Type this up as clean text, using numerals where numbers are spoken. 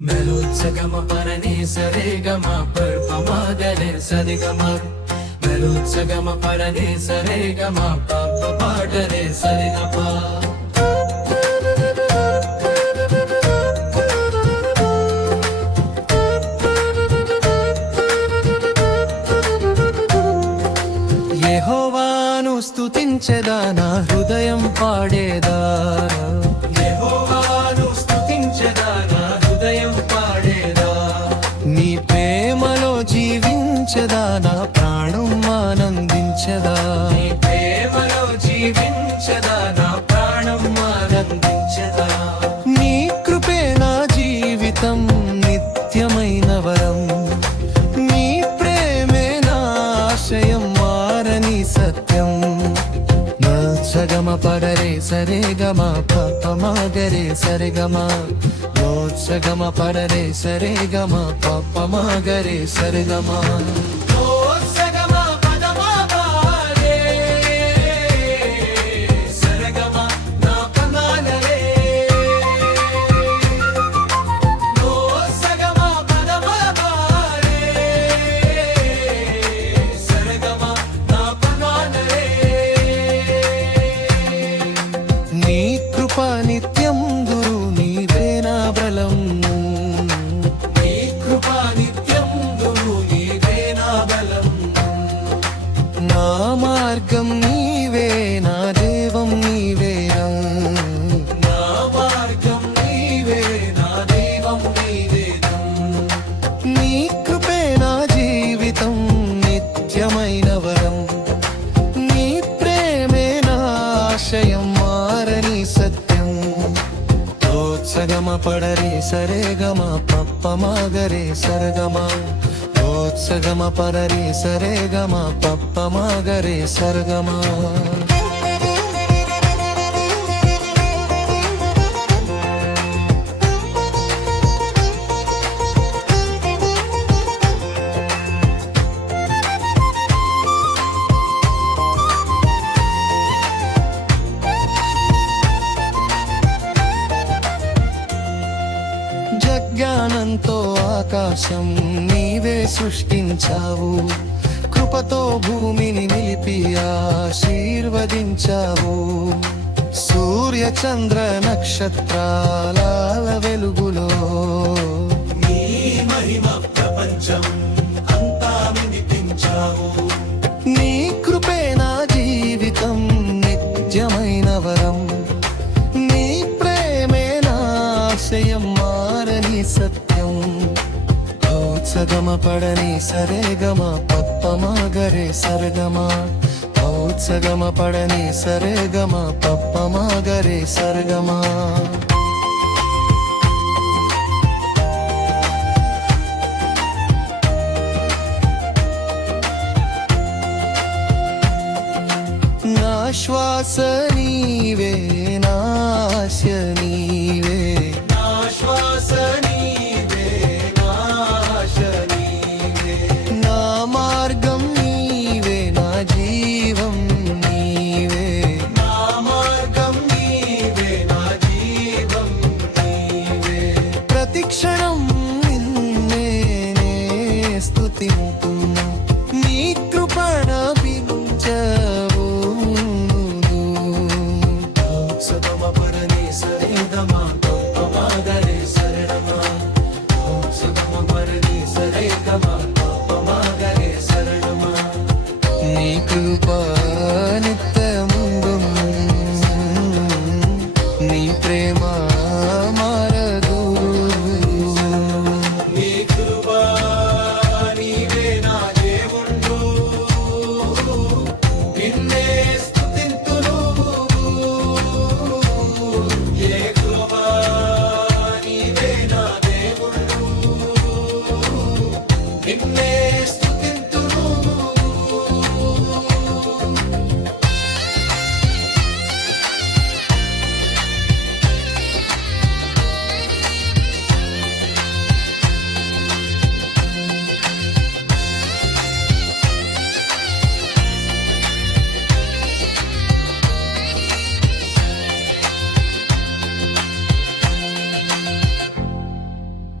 మెలోత్సగమ పరని సరేగమ పర్పమాగరే సరిగమ మెలోత్సగమ పరని సరేగమ పప్ప పాటరే సరిగమ యెహోవాను స్తుతించెదా నా హృదయం పాడేదా నీ ప్రేమలో జీవించదా నా ప్రాణం ఆనందించదా నీ ప్రేమలో జీవించదా నా ప్రాణం ఆనందించదా నీ కృపే నా జీవితం నిత్యమైన వరం నీ ప్రేమే నా ఆశయం మారని సత్యం సగమ పడరే సరేగమ పప్పమాగరే సరిగమ సగమ పడరే సరేగమ పప్పమాగరే సరిగమ నిత్యం గురు నీవే నా బలం నీ కృపా నిత్యం గురు నీవే నా బలం నా మార్గం నీవే నా దేవం నీవే నా మార్గం నీవే నా దేవం నీవే నీ కృపే నా జీవితం నిత్యమైన వరం నీ ప్రేమే నా ఆశయం మారని సత్యం సగమ పడరే సరేగమ పప్పమాగరే సరగమ సగమ పడరే సరేగమ పప్పమాగరే సరగమ జ్ఞానంతో ఆకాశం నీవే సృష్టించావు కృపతో భూమిని నిలిపి ఆశీర్వదించావు సూర్య చంద్ర నక్షత్రాల వెలుగులో నీ మహిమ ప్రపంచం అంతా వినిపించావు నీ కృపే నా జీవితం నిత్యమైన వరం నీ ప్రేమే నా ఆశయం మారని సత్యం సగమ పడని సరేగమ పప్పమాగరే సరగమ సగమ పడని సరేగమ పప్పమాగరే సరగమ నా శ్వాస